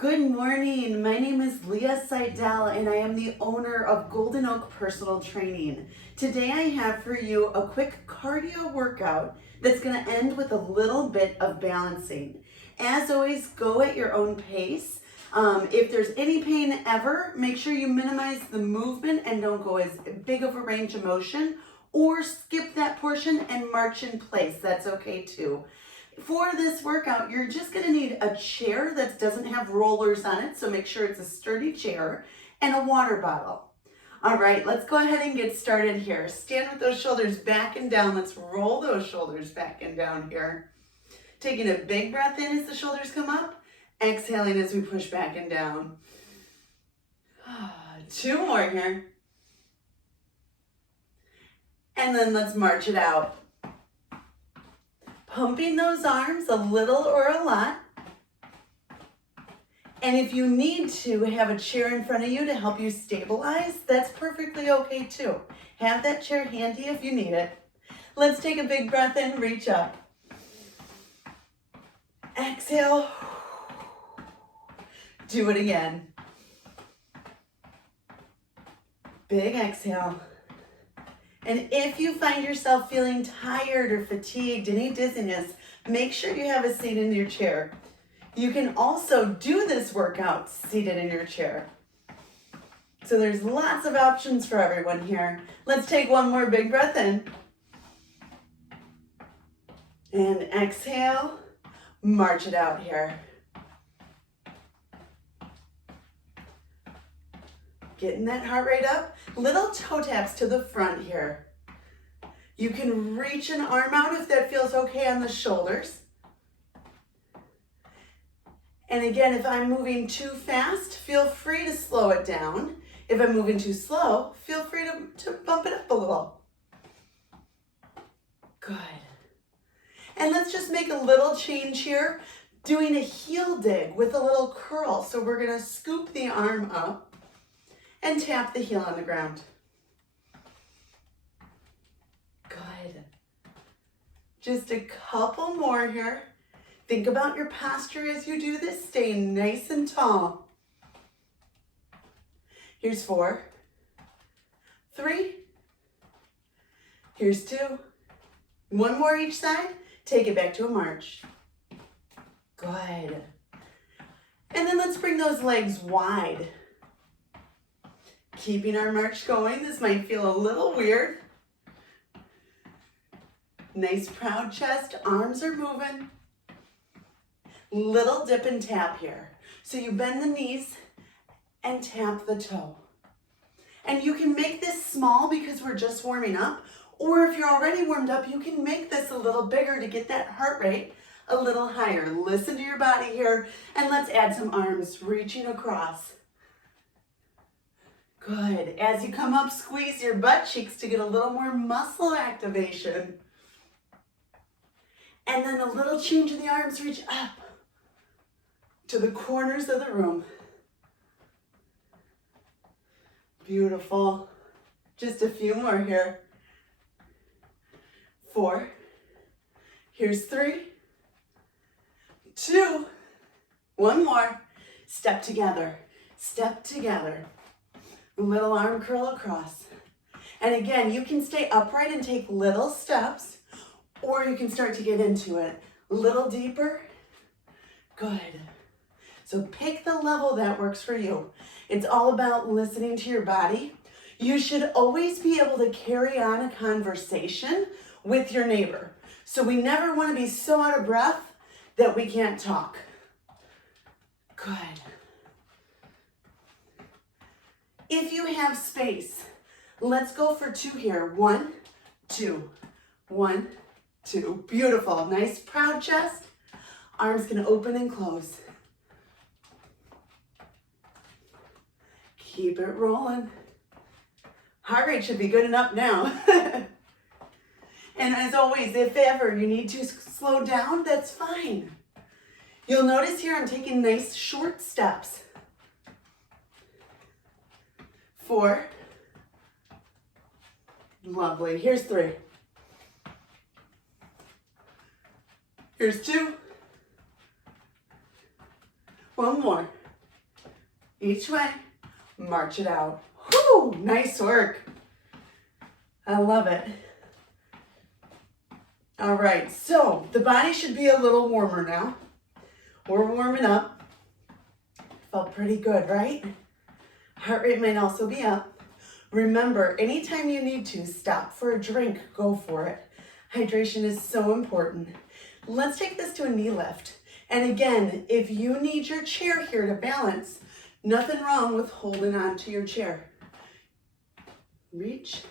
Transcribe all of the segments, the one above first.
Good morning. My name is Leah Seidel and I am the owner of Golden Oak Personal Training. Today I have for you a quick cardio workout that's going to end with a little bit of balancing. As always, go at your own pace. If there's any pain ever, make sure you minimize the movement and don't go as big of a range of motion, or skip that portion and march in place. That's okay too. For this workout, you're just gonna need a chair that doesn't have rollers on it, so make sure it's a sturdy chair, and a water bottle. All right, let's go ahead and get started here. Stand with those shoulders back and down. Let's roll those shoulders back and down here. Taking a big breath in as the shoulders come up, exhaling as we push back and down. 2 more here. And then let's march it out. Pumping those arms a little or a lot. And if you need to have a chair in front of you to help you stabilize, that's perfectly okay too. Have that chair handy if you need it. Let's take a big breath in, reach up. Exhale. Do it again. Big exhale. And if you find yourself feeling tired or fatigued, any dizziness, make sure you have a seat in your chair. You can also do this workout seated in your chair. So there's lots of options for everyone here. Let's take one more big breath in. And exhale, march it out here. Getting that heart rate up. Little toe taps to the front here. You can reach an arm out if that feels okay on the shoulders. And again, if I'm moving too fast, feel free to slow it down. If I'm moving too slow, feel free to bump it up a little. Good. And let's just make a little change here, doing a heel dig with a little curl. So we're gonna scoop the arm up and tap the heel on the ground. Good. Just a couple more here. Think about your posture as you do this. Stay nice and tall. Here's 4, 3. Here's 2. One more each side. Take it back to a march. Good. And then let's bring those legs wide. Keeping our march going. This might feel a little weird. Nice proud chest, arms are moving. Little dip and tap here. So you bend the knees and tap the toe. And you can make this small because we're just warming up, or if you're already warmed up, you can make this a little bigger to get that heart rate a little higher. Listen to your body here, and let's add some arms reaching across. Good. As you come up, squeeze your butt cheeks to get a little more muscle activation. And then a little change in the arms, reach up to the corners of the room. Beautiful. Just a few more here. 4. Here's 3, 2. One more. Step together. Step together. Little arm curl across. And again, you can stay upright and take little steps, or you can start to get into it. A little deeper. Good. So pick the level that works for you. It's all about listening to your body. You should always be able to carry on a conversation with your neighbor. So we never want to be so out of breath that we can't talk. Good. If you have space, let's go for 2 here. 1, 2, 1, 2. Beautiful. Nice proud chest. Arms can open and close. Keep it rolling. Heart rate should be good enough now. And as always, if ever you need to slow down, that's fine. You'll notice here I'm taking nice short steps. 4. Lovely. Here's 3. Here's 2. One more. Each way. March it out. Whoo, nice work. I love it. All right, so the body should be a little warmer now. We're warming up. Felt pretty good, right? Heart rate might also be up. Remember, anytime you need to, stop for a drink, go for it. Hydration is so important. Let's take this to a knee lift. And again, if you need your chair here to balance, nothing wrong with holding on to your chair. Reach.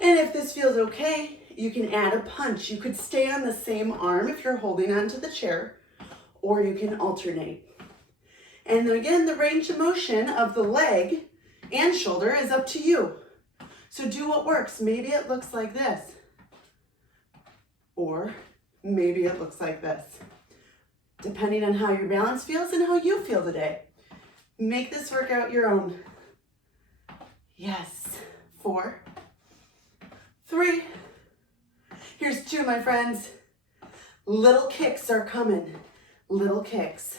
And if this feels okay, you can add a punch. You could stay on the same arm if you're holding onto the chair, or you can alternate. And then again, the range of motion of the leg and shoulder is up to you. So do what works. Maybe it looks like this, or maybe it looks like this, depending on how your balance feels and how you feel today. Make this workout your own. Yes. 4, 3. Here's 2, my friends. Little kicks are coming. Little kicks.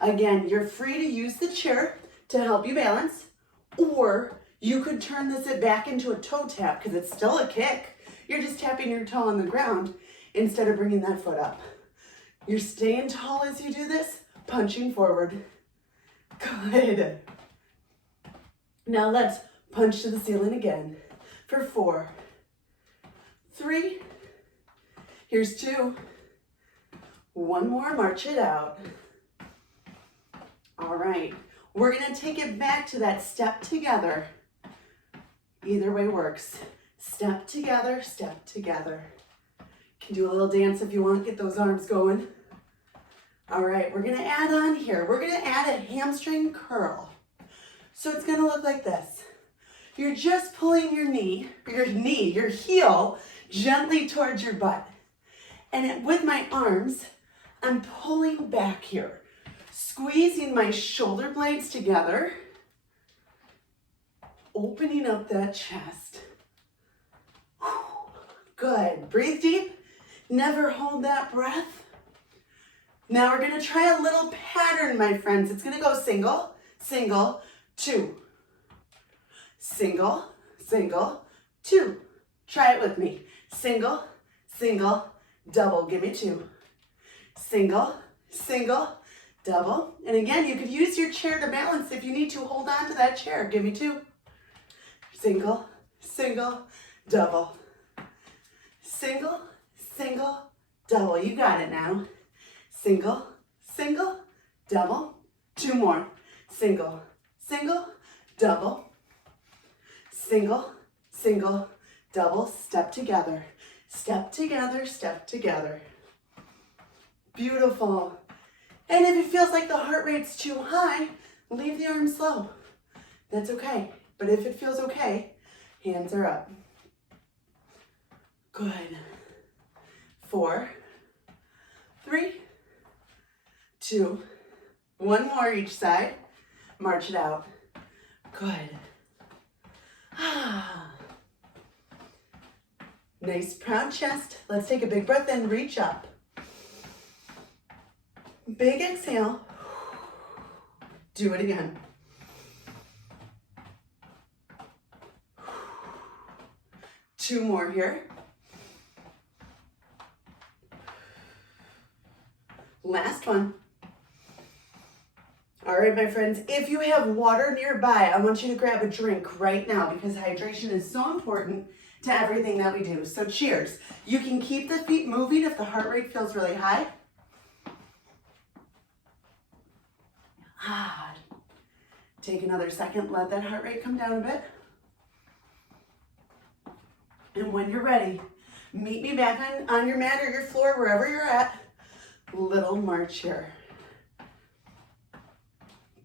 Again, you're free to use the chair to help you balance, or you could turn this back into a toe tap because it's still a kick. You're just tapping your toe on the ground instead of bringing that foot up. You're staying tall as you do this, punching forward. Good. Now let's punch to the ceiling again for 4, 3. Here's 2. 1 more, march it out. All right, we're gonna take it back to that step together. Either way works. Step together, step together. Can do a little dance if you want, get those arms going. All right, we're gonna add on here. We're gonna add a hamstring curl. So it's gonna look like this. You're just pulling your heel gently towards your butt. And with my arms, I'm pulling back here, squeezing my shoulder blades together, opening up that chest. Good. Breathe deep. Never hold that breath. Now we're going to try a little pattern, my friends. It's going to go single, single, 2. Single, single, 2. Try it with me. Single, single, double. Give me 2. Single, single, double. And again, you could use your chair to balance if you need to. Hold on to that chair. Give me 2. Single, single, double. Single, single, double. You got it now. Single, single, double. 2 more. Single, single, double. Single, single, double. Step together. Step together, step together. Beautiful. And if it feels like the heart rate's too high, leave the arms low. That's okay. But if it feels okay, hands are up. Good. 4, 3, 2, 1 more each side. March it out. Good. Nice proud chest. Let's take a big breath in, reach up. Big exhale. Do it again. Two more here. Last one. All right, my friends, if you have water nearby, I want you to grab a drink right now because hydration is so important to everything that we do. So cheers. You can keep the feet moving if the heart rate feels really high. Take another second, let that heart rate come down a bit. And when you're ready, meet me back on your mat or your floor, wherever you're at. Little march here.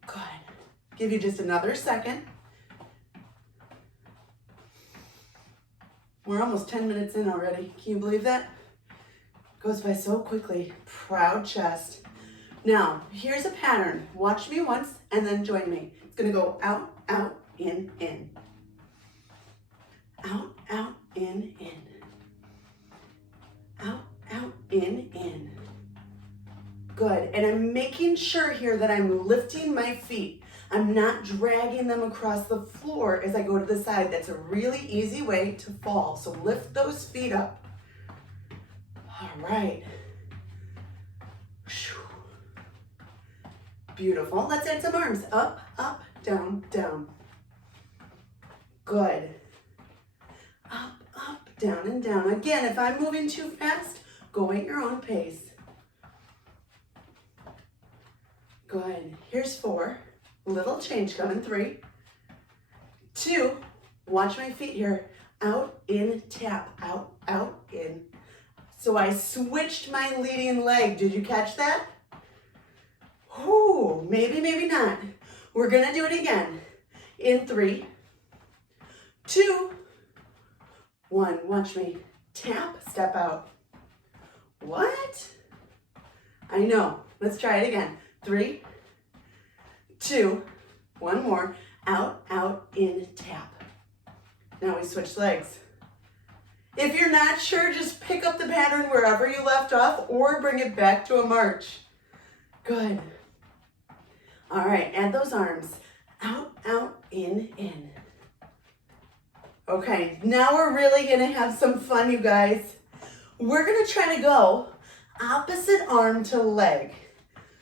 Good. Give you just another second. We're almost 10 minutes in already. Can you believe that? Goes by so quickly. Proud chest. Now, here's a pattern. Watch me once and then join me. It's gonna go out, out, in, in. Out, out, in, in. Out, out, in, in. Good, and I'm making sure here that I'm lifting my feet. I'm not dragging them across the floor as I go to the side. That's a really easy way to fall. So lift those feet up. All right. Beautiful. Let's add some arms. Up, up, down, down. Good. Up, up, down, and down. Again, if I'm moving too fast, go at your own pace. Good. Here's 4. Little change coming. 3, 2. Watch my feet here. Out, in, tap. Out, out, in. So I switched my leading leg. Did you catch that? Ooh, maybe, maybe not. We're gonna do it again. In 3, 2, 1. Watch me. Tap, step out. What? I know. Let's try it again. 3, 2, 1 more. Out, out, in, tap. Now we switch legs. If you're not sure, just pick up the pattern wherever you left off or bring it back to a march. Good. All right, add those arms. Out, out, in, in. Okay, now we're really gonna have some fun, you guys. We're gonna try to go opposite arm to leg.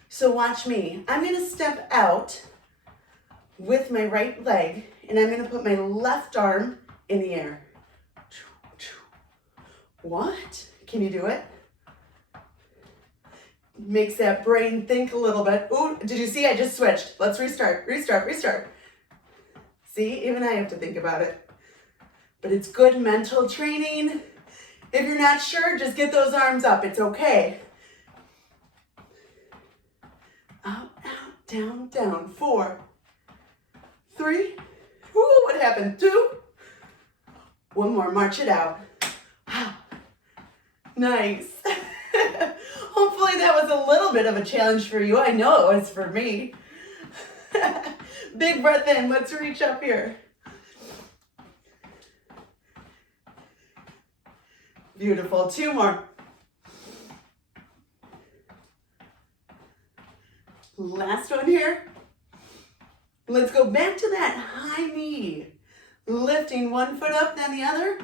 So watch me. I'm gonna step out with my right leg and I'm gonna put my left arm in the air. What? Can you do it? Makes that brain think a little bit. Ooh, did you see? I just switched. Let's restart, restart, restart. See, even I have to think about it. But it's good mental training. If you're not sure, just get those arms up. It's okay. Up, out, down, down. 4, 3. Ooh, what happened? 2. 1 more. March it out. Wow. Nice. Hopefully that was a little bit of a challenge for you. I know it was for me. Big breath in. Let's reach up here. Beautiful. 2 more. Last one here. Let's go back to that high knee. Lifting one foot up, then the other.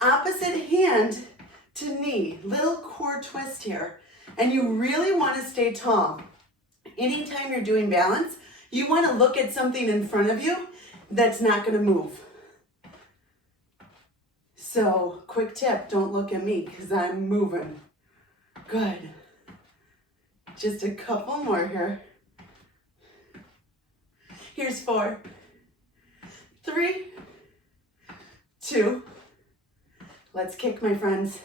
Opposite hand to knee. Little core twist here. And you really want to stay tall. Anytime you're doing balance, you want to look at something in front of you that's not going to move. So, quick tip, don't look at me because I'm moving. Good. Just a couple more here. Here's 4, 3, 2. Let's kick, my friends.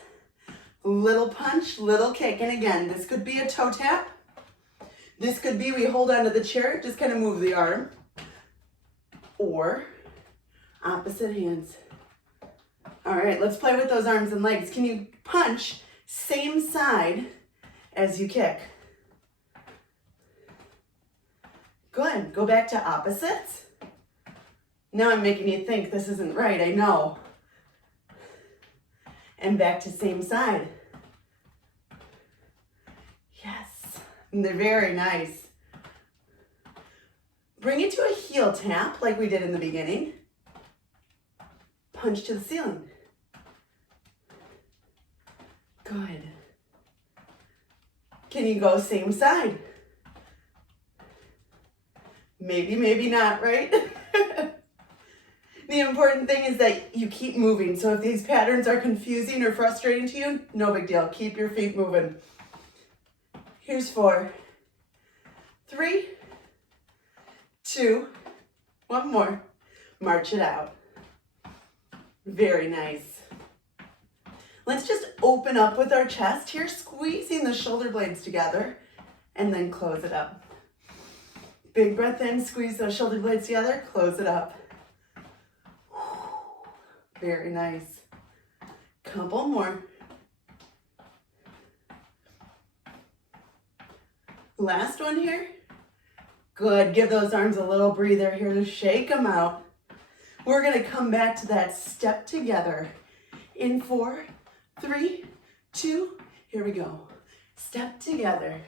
Little punch, little kick. And again, this could be a toe tap. This could be we hold onto the chair, just kind of move the arm. Or opposite hands. All right, let's play with those arms and legs. Can you punch same side as you kick? Good. Go back to opposites. Now I'm making you think this isn't right, I know. And back to same side. Yes, they're very nice. Bring it to a heel tap like we did in the beginning. Punch to the ceiling. Good. Can you go same side? Maybe, maybe not, right? The important thing is that you keep moving. So if these patterns are confusing or frustrating to you, no big deal. Keep your feet moving. Here's 4, 3, 2, 1 more. March it out. Very nice. Let's just open up with our chest here, squeezing the shoulder blades together, and then close it up. Big breath in, squeeze those shoulder blades together, close it up. Very nice. Couple more. Last one here. Good. Give those arms a little breather here to shake them out. We're going to come back to that step together. In 4, 3, 2, here we go. Step together.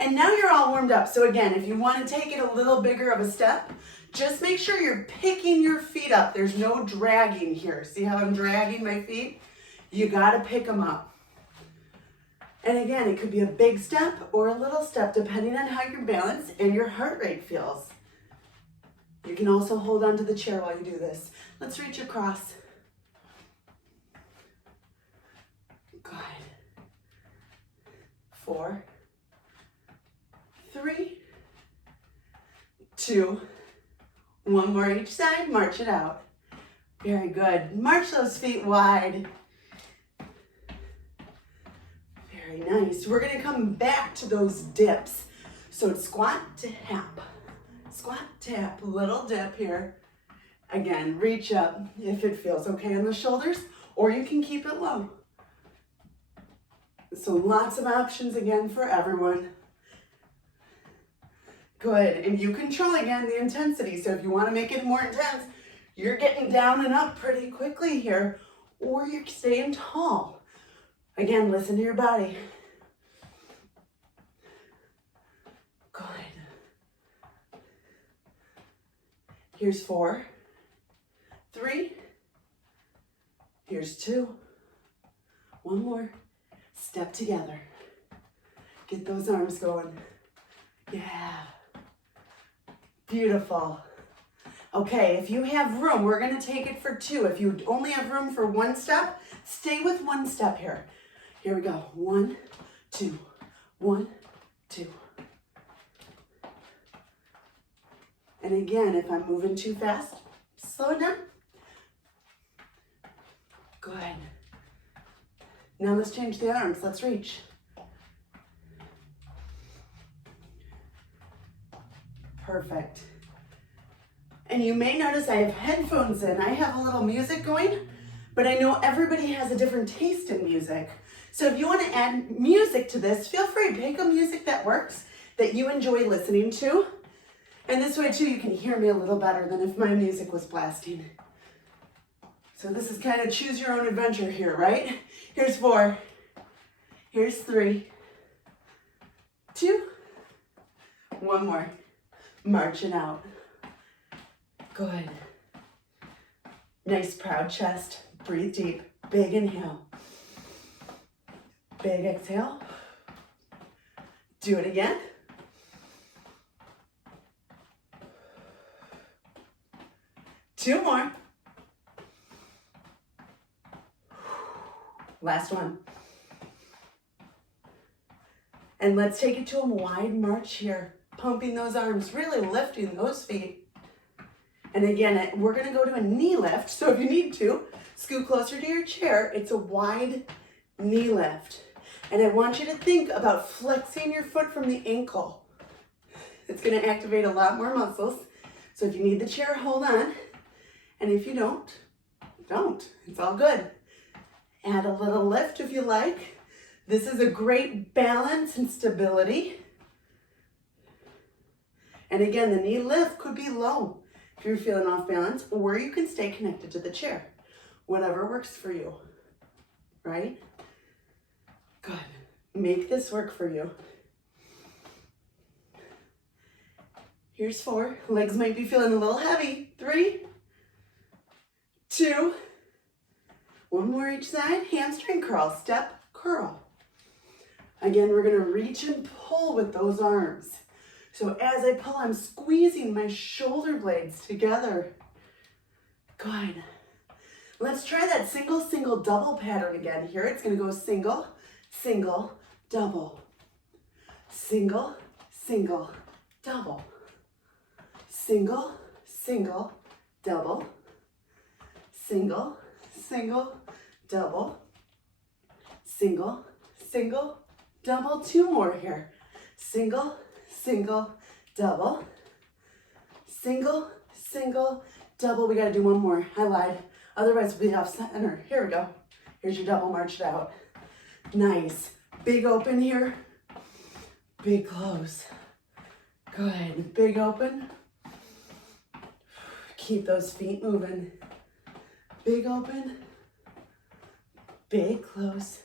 And now you're all warmed up. So again, if you want to take it a little bigger of a step, just make sure you're picking your feet up. There's no dragging here. See how I'm dragging my feet? You got to pick them up. And again, it could be a big step or a little step depending on how your balance and your heart rate feels. You can also hold on to the chair while you do this. Let's reach across. Good. 4, 3, 2, 1 more each side, march it out. Very good. March those feet wide. Very nice. We're going to come back to those dips. So it's squat, tap, squat, tap, little dip here. Again, reach up if it feels okay on the shoulders, or you can keep it low. So lots of options again for everyone. Good, and you control again the intensity. So if you want to make it more intense, you're getting down and up pretty quickly here, or you're staying tall. Again, listen to your body. Good. Here's 4, 3, here's 2, 1 more. Step together. Get those arms going. Yeah. Beautiful. Okay, if you have room, we're going to take it for 2. If you only have room for 1 step, stay with 1 step here. Here we go. 1, 2, 1, 2. And again, if I'm moving too fast, slow it down. Good. Now let's change the arms. Let's reach. Perfect. And you may notice I have headphones in. I have a little music going, but I know everybody has a different taste in music. So if you want to add music to this, feel free. Pick a music that works, that you enjoy listening to. And this way too, you can hear me a little better than if my music was blasting. So this is kind of choose your own adventure here, right? Here's 4, here's 3, 2, 1 more. March it out. Good. Nice proud chest. Breathe deep. Big inhale. Big exhale. Do it again. Two more. Last one. And let's take it to a wide march here. Pumping those arms, really lifting those feet. And again, we're gonna go to a knee lift. So if you need to, scoot closer to your chair. It's a wide knee lift. And I want you to think about flexing your foot from the ankle. It's gonna activate a lot more muscles. So if you need the chair, hold on. And if you don't, don't. It's all good. Add a little lift if you like. This is a great balance and stability. And again, the knee lift could be low if you're feeling off balance, or you can stay connected to the chair. Whatever works for you, right? Good. Make this work for you. Here's 4. Legs might be feeling a little heavy. 3, 2, 1 more each side. Hamstring curl, step, curl. Again, we're gonna reach and pull with those arms. So as I pull, I'm squeezing my shoulder blades together. Good. Let's try that single, single, double pattern again here. It's gonna go single, single, double. Single, single, double. Single, single, double. Single, single, double. Single, single, double. 2 more here. Single, single, double. Single, single, double. We gotta do 1 more. I lied. Otherwise we'll be off center. Here we go. Here's your double marched out. Nice. Big open here. Big close. Good. Big open. Keep those feet moving. Big open. Big close.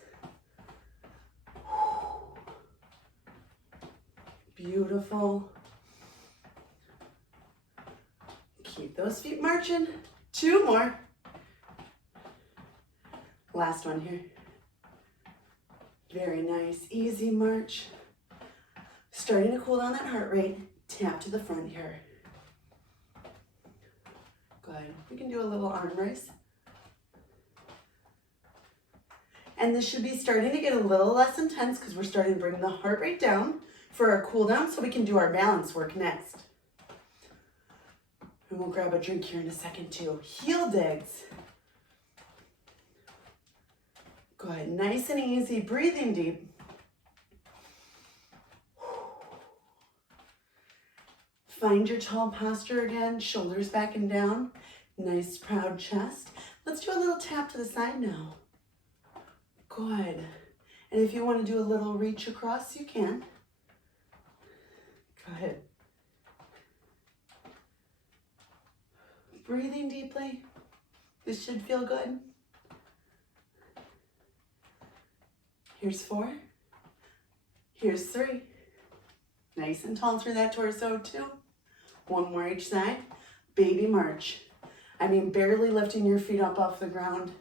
Beautiful. Keep those feet marching. 2 more. Last one here. Very nice, easy march. Starting to cool down that heart rate. Tap to the front here. Good. We can do a little arm raise. And this should be starting to get a little less intense because we're starting to bring the heart rate down for our cool down so we can do our balance work next. And we'll grab a drink here in a second too. Heel digs. Good, nice and easy, breathing deep. Find your tall posture again, shoulders back and down. Nice proud chest. Let's do a little tap to the side now. Good. And if you want to do a little reach across, you can. Good. Breathing deeply. This should feel good. Here's 4. Here's 3. Nice and tall through that torso, 2. 1 more each side. Baby march. I mean, barely lifting your feet up off the ground.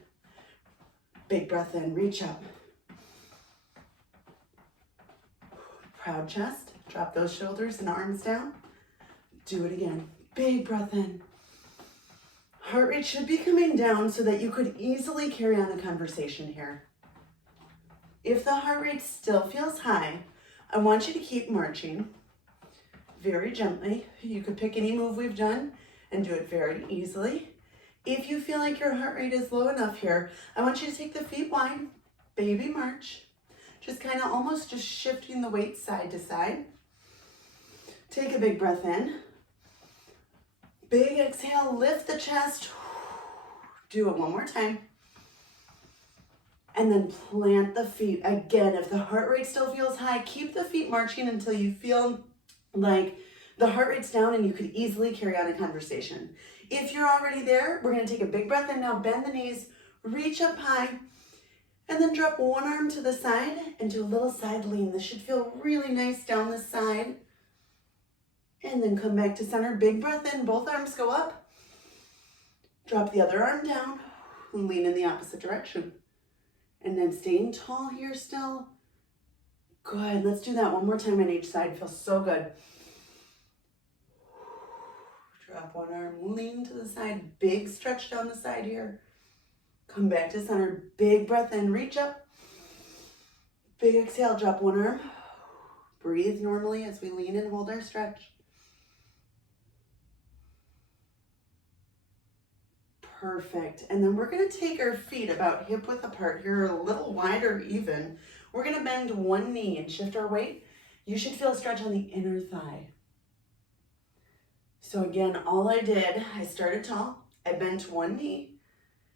Big breath in, reach up. Proud chest. Drop those shoulders and arms down. Do it again. Big breath in. Heart rate should be coming down so that you could easily carry on a conversation here. If the heart rate still feels high, I want you to keep marching very gently. You could pick any move we've done and do it very easily. If you feel like your heart rate is low enough here, I want you to take the feet wide, baby march. Just kind of almost just shifting the weight side to side. Take a big breath in. Big exhale, lift the chest. Do it one more time. And then plant the feet. Again, if the heart rate still feels high, keep the feet marching until you feel like the heart rate's down and you could easily carry on a conversation. If you're already there, we're gonna take a big breath in now, bend the knees, reach up high, and then drop one arm to the side and do a little side lean. This should feel really nice down the side. And then come back to center, big breath in, both arms go up. Drop the other arm down and lean in the opposite direction. And then staying tall here still. Good, let's do that one more time on each side. It feels so good. Drop one arm, lean to the side, big stretch down the side here. Come back to center, big breath in, reach up. Big exhale, drop one arm. Breathe normally as we lean and hold our stretch. Perfect. And then we're going to take our feet about hip width apart here, a little wider even. We're going to bend one knee and shift our weight. You should feel a stretch on the inner thigh. So again, all I did, I started tall. I bent one knee.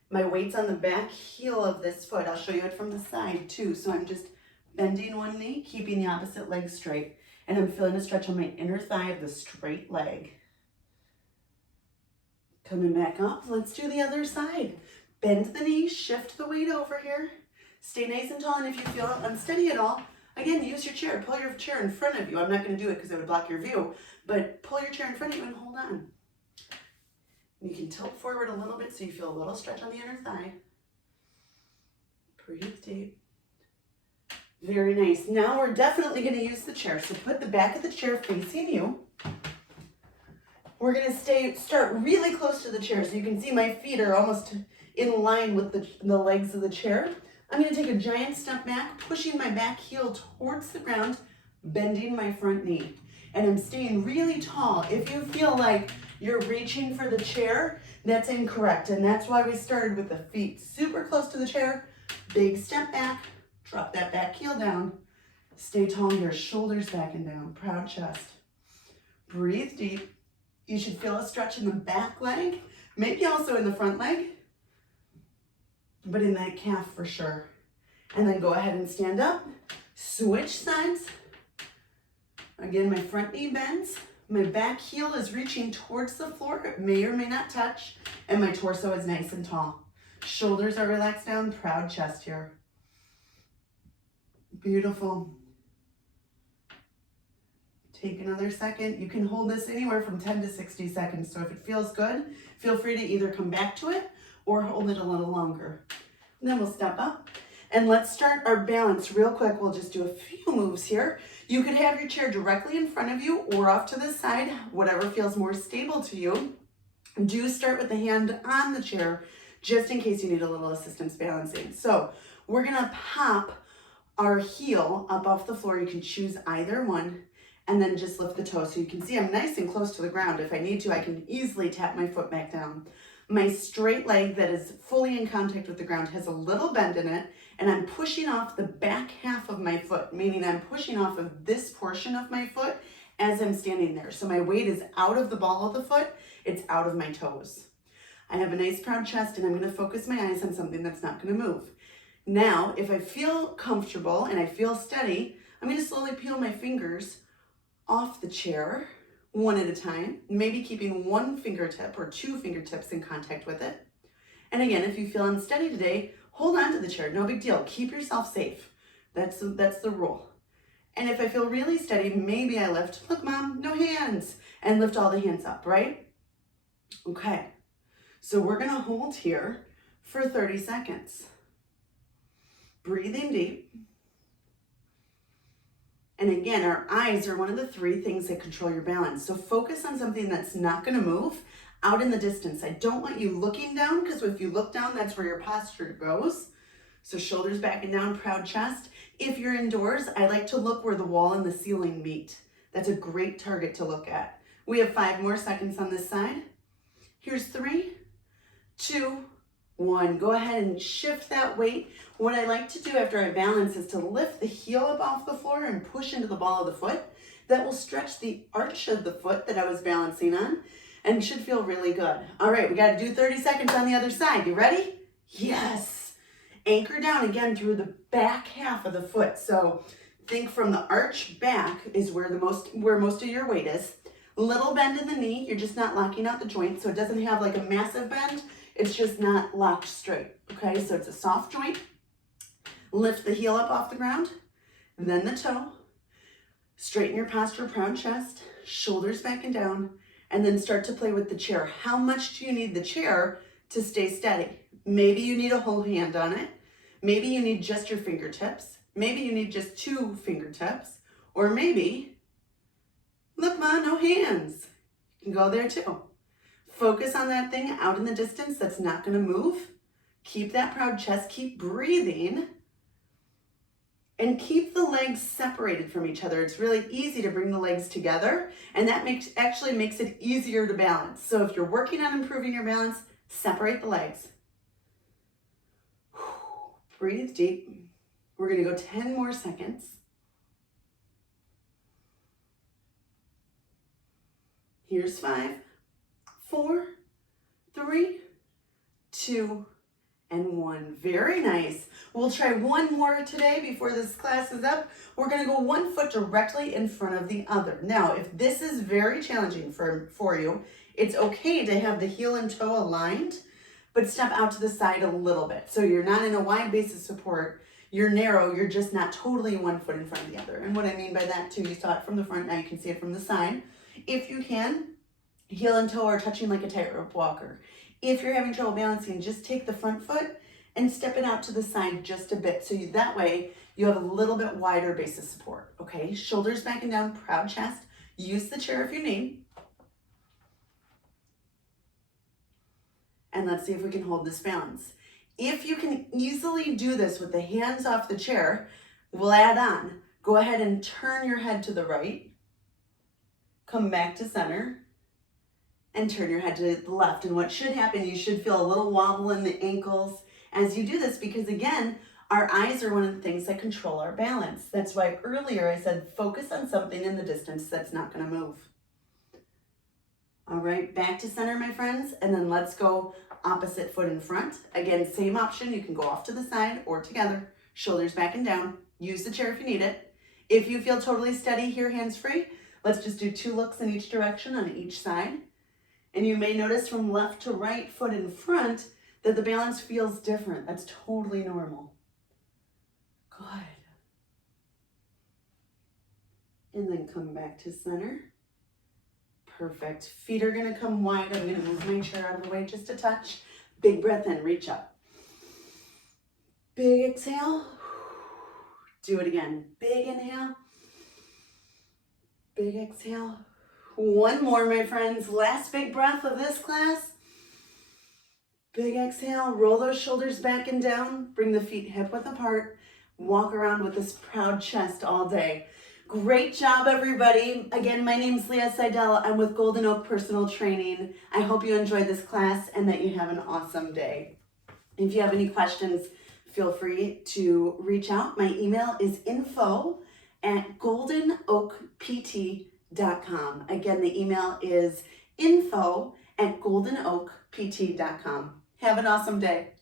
My weight's on the back heel of this foot. I'll show you it from the side too. So I'm just bending one knee, keeping the opposite leg straight. And I'm feeling a stretch on my inner thigh of the straight leg. Coming back up, let's do the other side. Bend the knee, shift the weight over here. Stay nice and tall, and if you feel unsteady at all, again, use your chair. Pull your chair in front of you. I'm not going to do it because it would block your view, but pull your chair in front of you and hold on. You can tilt forward a little bit so you feel a little stretch on the inner thigh. Breathe deep. Very nice. Now we're definitely going to use the chair. So put the back of the chair facing you. We're going to start really close to the chair so you can see my feet are almost in line with the legs of the chair. I'm going to take a giant step back, pushing my back heel towards the ground, bending my front knee. And I'm staying really tall. If you feel like you're reaching for the chair, that's incorrect. And that's why we started with the feet super close to the chair. Big step back, drop that back heel down. Stay tall here, shoulders back and down, proud chest. Breathe deep. You should feel a stretch in the back leg, maybe also in the front leg, but in that calf for sure. And then go ahead and stand up, switch sides. Again, my front knee bends, my back heel is reaching towards the floor, it may or may not touch, and my torso is nice and tall. Shoulders are relaxed down, proud chest here. Beautiful. Take another second. You can hold this anywhere from 10 to 60 seconds. So if it feels good, feel free to either come back to it or hold it a little longer. And then we'll step up. And let's start our balance real quick. We'll just do a few moves here. You could have your chair directly in front of you or off to the side, whatever feels more stable to you. Do start with the hand on the chair, just in case you need a little assistance balancing. So we're gonna pop our heel up off the floor. You can choose either one, and then just lift the toe. So you can see I'm nice and close to the ground. If I need to, I can easily tap my foot back down. My straight leg that is fully in contact with the ground has a little bend in it, and I'm pushing off the back half of my foot, meaning I'm pushing off of this portion of my foot as I'm standing there. So my weight is out of the ball of the foot, it's out of my toes. I have a nice proud chest, and I'm gonna focus my eyes on something that's not gonna move. Now, if I feel comfortable and I feel steady, I'm gonna slowly peel my fingers off the chair, one at a time, maybe keeping one fingertip or two fingertips in contact with it. And again, if you feel unsteady today, hold on to the chair, no big deal. Keep yourself safe. That's the rule. And if I feel really steady, maybe I lift, look mom, no hands, and lift all the hands up, right? Okay, so we're gonna hold here for 30 seconds. Breathing deep. And again, our eyes are one of the three things that control your balance. So focus on something that's not gonna move out in the distance. I don't want you looking down, because if you look down, that's where your posture goes. So shoulders back and down, proud chest. If you're indoors, I like to look where the wall and the ceiling meet. That's a great target to look at. We have 5 more seconds on this side. Here's 3, 2, 1. Go ahead and shift that weight. What I like to do after I balance is to lift the heel up off the floor and push into the ball of the foot. That will stretch the arch of the foot that I was balancing on and should feel really good. All right, we got to do 30 seconds on the other side. You ready? Yes. Anchor down again through the back half of the foot. So think from the arch back is where most of your weight is. Little bend in the knee. You're just not locking out the joint, so it doesn't have like a massive bend. It's just not locked straight. Okay, so it's a soft joint. Lift the heel up off the ground, and then the toe. Straighten your posture, proud chest, shoulders back and down, and then start to play with the chair. How much do you need the chair to stay steady? Maybe you need a whole hand on it. Maybe you need just your fingertips. Maybe you need just 2 fingertips. Or maybe, look ma, no hands. You can go there too. Focus on that thing out in the distance that's not gonna move. Keep that proud chest, keep breathing. And keep the legs separated from each other. It's really easy to bring the legs together, and that actually makes it easier to balance. So if you're working on improving your balance, separate the legs. Breathe deep. We're gonna go 10 more seconds. Here's 5, 4, 3, 2, and 1. Very nice. We'll try one more today before this class is up. We're gonna go one foot directly in front of the other. Now, if this is very challenging for you, it's okay to have the heel and toe aligned, but step out to the side a little bit. So you're not in a wide base of support. You're narrow, you're just not totally one foot in front of the other. And what I mean by that too, you saw it from the front, now you can see it from the side. If you can, heel and toe are touching like a tightrope walker. If you're having trouble balancing, just take the front foot and step it out to the side just a bit. So that way you have a little bit wider base of support, okay? Shoulders back and down, proud chest. Use the chair if you need. And let's see if we can hold this balance. If you can easily do this with the hands off the chair, we'll add on. Go ahead and turn your head to the right. Come back to center. And turn your head to the left. And what should happen, you should feel a little wobble in the ankles as you do this, because again, our eyes are one of the things that control our balance. That's why earlier I said focus on something in the distance that's not going to move. All right, back to center, my friends, and then let's go opposite foot in front. Again, same option. You can go off to the side or together, shoulders back and down. Use the chair if you need it. If you feel totally steady here, hands free, let's just do 2 looks in each direction on each side. And you may notice from left to right, foot in front, that the balance feels different. That's totally normal. Good. And then come back to center. Perfect. Feet are gonna come wide. I'm gonna move my chair out of the way just a touch. Big breath in, reach up. Big exhale. Do it again. Big inhale. Big exhale. One more, my friends. Last big breath of this class. Big exhale. Roll those shoulders back and down. Bring the feet hip width apart. Walk around with this proud chest all day. Great job, everybody. Again, my name's Leah Seidel. I'm with Golden Oak Personal Training. I hope you enjoyed this class and that you have an awesome day. If you have any questions, feel free to reach out. My email is info@goldenoakpt.com. Again, the email is info@goldenoakpt.com. Have an awesome day.